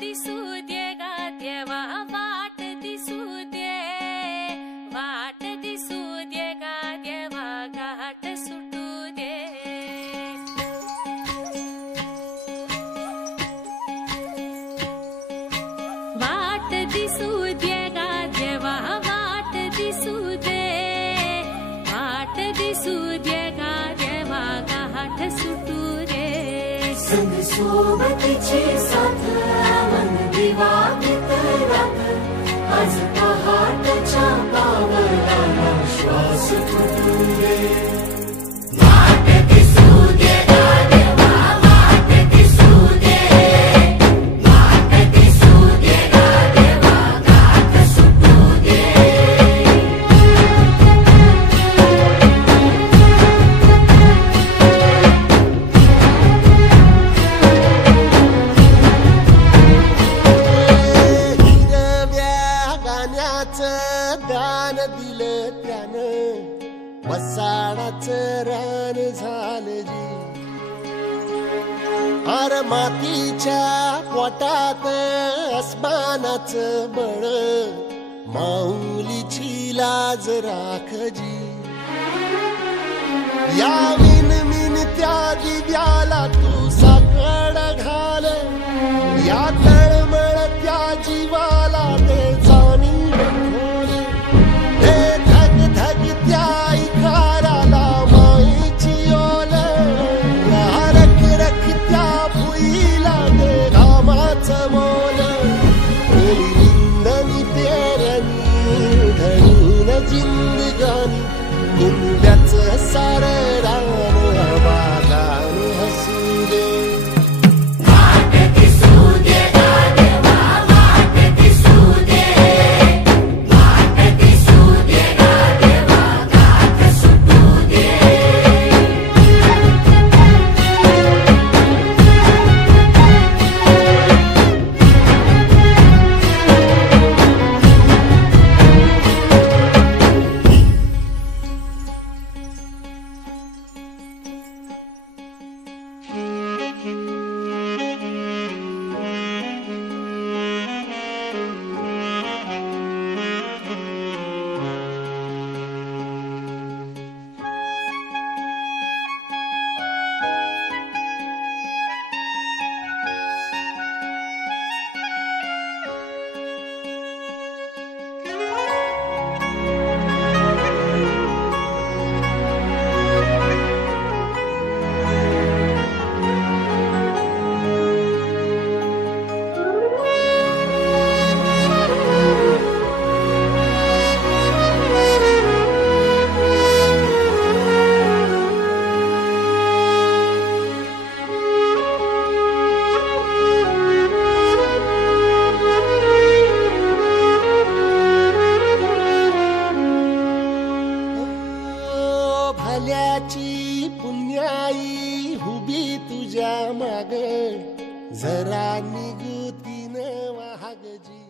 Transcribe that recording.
दिसू दे गा देवा वाट दिसू दे, वाट दिसू दे गा देवा घाट सुटू दे। वाट दिसू दे गा देवा वाट दिसू दे, वाट दिसू दे गा देवा घाट सुटू दे। संग सोबतीची साथ मन दिवा मित्रात, आज पहाटच्या पावलाला श्वास फुटू दे। वाट दिसू दे गा देवा वाट दिसू दे, वाट दिसू दे गा देवा घाट सुटू दे। दान दिलं त्यानं वसाडाचं रान झालं जी। अर मातीच्या पोटात अस्मानाचं बळ, माऊलीची लाज राखजी। या मिन त्या दिव्याला तू साकड घाल, या तळमळत्या जीवाला दे जाणी खोल। हे धग धग त्या इकाराला माईची ओल, या रख रख त्या भुईला दे कामाचं मोल। ओली निंदनी पेरणी धरून जिंदगानी, कुंब्याचं सारं रान आबादान हसू दे। भल्याची पुण्याई हुबी तुझ्या माग, जरा निगुतीन वाहगजी।